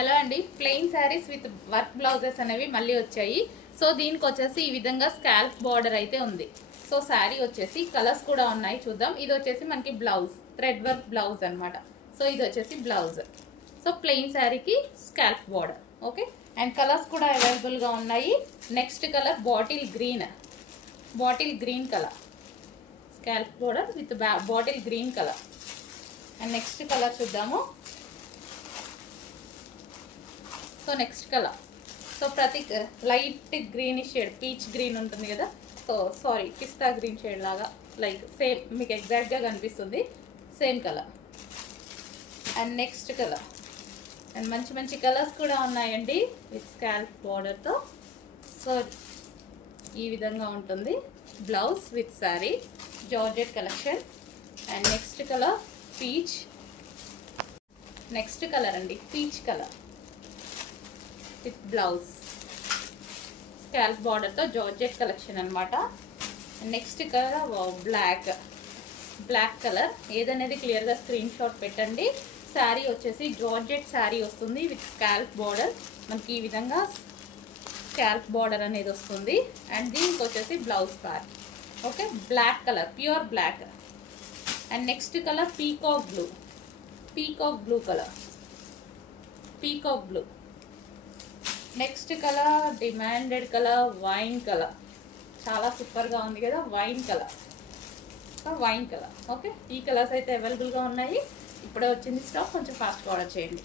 Hello అండి, plain saris with work blouses అనేవి మళ్ళీ వచ్చాయి. సో దీనికి వచ్చేసి ఈ విధంగా స్కాల్ప్ బార్డర్ అయితే ఉంది. సో శారీ వచ్చేసి కలర్స్ కూడా ఉన్నాయి, చూద్దాం. ఇది వచ్చేసి మనకి బ్లౌజ్, థ్రెడ్ వర్క్ బ్లౌజ్ అనమాట. సో ఇది వచ్చేసి బ్లౌజ్. సో ప్లెయిన్ శారీకి scalp border. Okay, and colours కూడా అవైలబుల్గా ఉన్నాయి. Next colour bottle green colour, scalp border with bottle green colour. And next colour చూద్దాము. సో నెక్స్ట్ కలర్, సో ప్రతి light greenish shade, peach green ఉంటుంది కదా, so sorry పిస్తా green shade లాగా, like same మీకు ఎగ్జాక్ట్గా కనిపిస్తుంది, same colour. And next colour, and మంచి మంచి కలర్స్ కూడా ఉన్నాయండి విత్ స్కాల్ప్ బార్డర్తో. సో ఈ విధంగా ఉంటుంది blouse with sari, georgette collection. And next colour peach, next colour అండి peach colour with blouse, scallop బార్డర్తో జార్జెట్ కలెక్షన్ అనమాట. Next colour black colour. ఏదనేది క్లియర్గా స్క్రీన్ షాట్ పెట్టండి. శారీ వచ్చేసి జార్జెట్ శారీ వస్తుంది విత్ స్కాల్ప్ బార్డర్. మనకి ఈ విధంగా స్కాల్ప్ బార్డర్ అనేది వస్తుంది. అండ్ దీనికి వచ్చేసి blouse part. Okay, black colour, pure black. And next colour peacock blue colour, peacock blue. Next colour demanded colour wine colour, చాలా సూపర్గా ఉంది కదా, వైన్ కలర్. ఓకే, ఈ కలర్స్ అయితే అవైలబుల్గా ఉన్నాయి. ఇప్పుడే వచ్చింది స్టాక్, కొంచెం ఫాస్ట్గా ఆర్డర్ చేయండి.